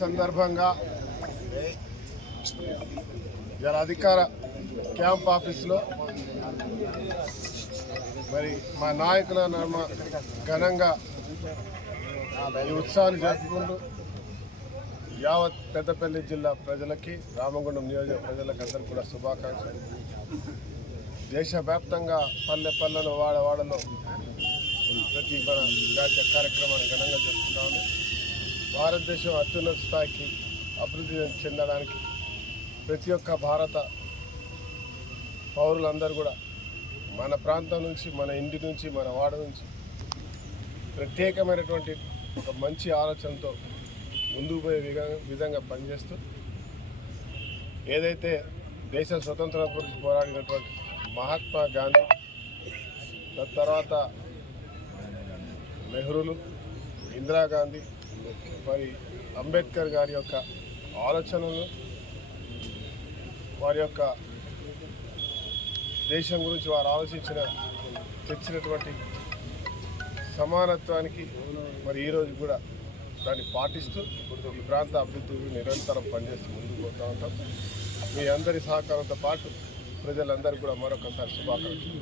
సందర్భంగా ఇలా అధికార క్యాంప్ ఆఫీస్లో మరి మా నాయకుల నర్మ ఘనంగా ఈ ఉత్సవాన్ని జరుపుకుంటూ యావత్ పెద్దపల్లి జిల్లా ప్రజలకి రామగుండం నియోజక ప్రజలకు అందరికీ కూడా శుభాకాంక్షలు. దేశవ్యాప్తంగా పల్లె పల్లెలు వాడ వాడలో ప్రతి మన జాతీయ కార్యక్రమాన్ని ఘనంగా జరుపుకుంటాము భారతదేశం అత్యున్నత స్థాయికి అభివృద్ధి చెందడానికి ప్రతి ఒక్క భారత పౌరులందరూ కూడా మన ప్రాంతం నుంచి మన ఇంటి నుంచి మన వాడ నుంచి ప్రత్యేకమైనటువంటి ఒక మంచి ఆలోచనతో ముందుకు పోయే విధంగా విధంగా పనిచేస్తూ ఏదైతే దేశ స్వతంత్రం గురించి పోరాడినటువంటి మహాత్మా గాంధీ దాని తర్వాత నెహ్రూలు ఇందిరాగాంధీ మరి అంబేద్కర్ గారి యొక్క ఆలోచనలు వారి యొక్క దేశం గురించి వారు ఆలోచించిన తెచ్చినటువంటి సమానత్వానికి మరి ఈరోజు కూడా దాన్ని పాటిస్తూ ఈ ప్రాంత అభివృద్ధికి నిరంతరం పనిచేస్తూ ముందుకు పోతూ ఉంటాం. మీ అందరి సహకారంతో పాటు ప్రజలందరికీ కూడా మరొకసారి శుభాకాంక్షలు.